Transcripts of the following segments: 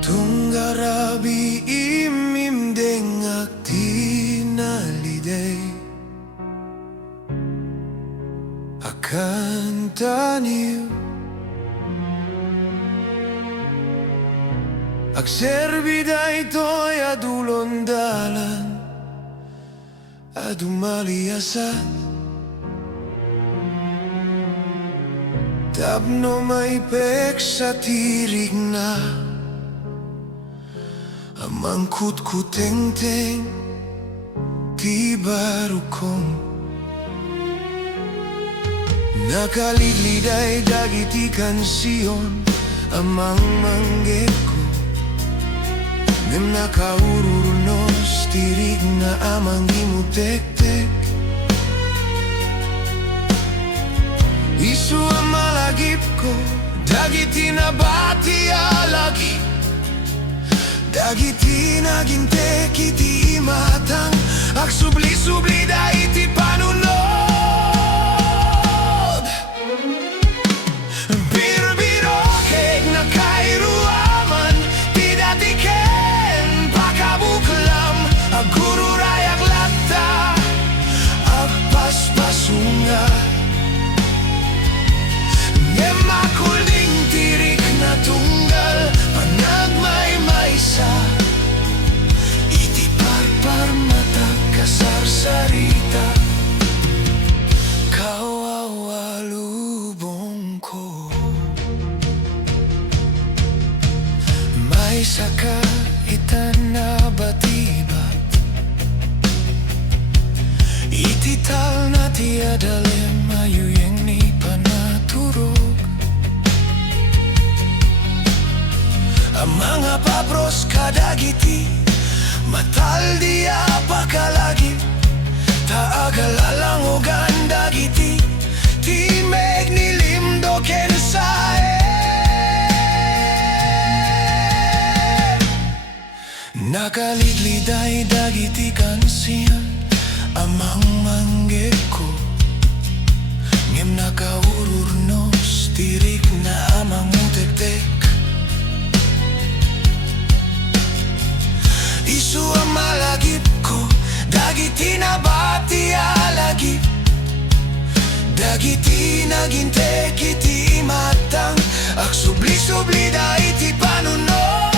Tunggarabi imimdeng agtinaliday akan taniw agserbiday to'y adulondalan adumaliasan tapno may pek sa tirig na amangkut kuteng-teng ti barukong nakaligliday dagiti kansiyon amang manggek ko ngem nakaururunos tirig na amang imutek-tek isu ang malagip ko dagiti nabati alagi dagiti nagintek iti matang agsubli-subli da iti panunod birbiro keg nakairuaman ti dati ken pakabuklam agururayak latta agpaspasunga ngemakulding tirik na tunggal panagmay-maysa iti parparmatag kasarsarita kawawalubong ko maysa ka itan na batibat iti tal na ti adalim ayuyeng ni panaturog ang mga papros kadagiti matal di apakalagi taagalang o gandagiti ti megnilimdo ken sae nakaligliday dagiti kansiyan amang manggek ko ngem nakaururnos tirik na amang utek-tek isu ang malagip ko dagiti nabati alagip dagiti nagintek iti matang agsubli-subli da iti panunod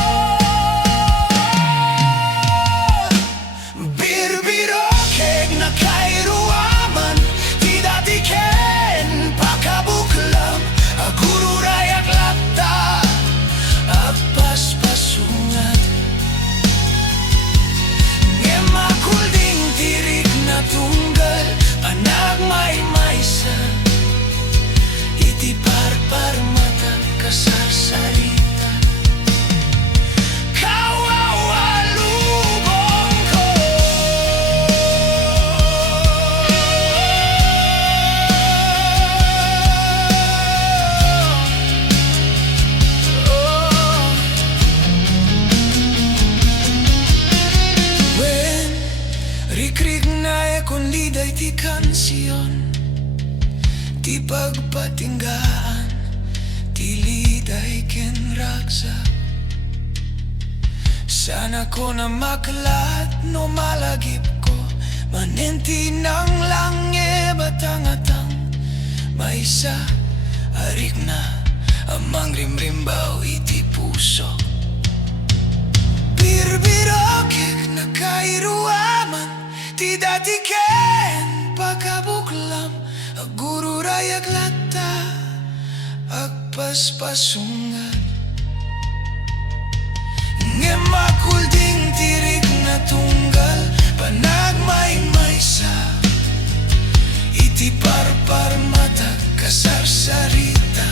birbiro keg nakairuaman ti dati ken pakabuklam agururayak latta agpaspasungat ngemakulding tirik na tunggal panagmay-maysa iti parparmatag kasarsarita kawawalubong ko when rikrik na ekon liday ti kansiyon ti pagpatinggaan ti liday ken ragsak sana ko na maklat no malagip ko manenti nang lange batangatang maysa arik na amang rimrimbaw iti puso birbiro keg nakairuaman ti dati ken pakabuklam agururayak latta agpaspasungan ngemakulding tirik na tunggal panagmay-maysa iti parparmatag kasarsarita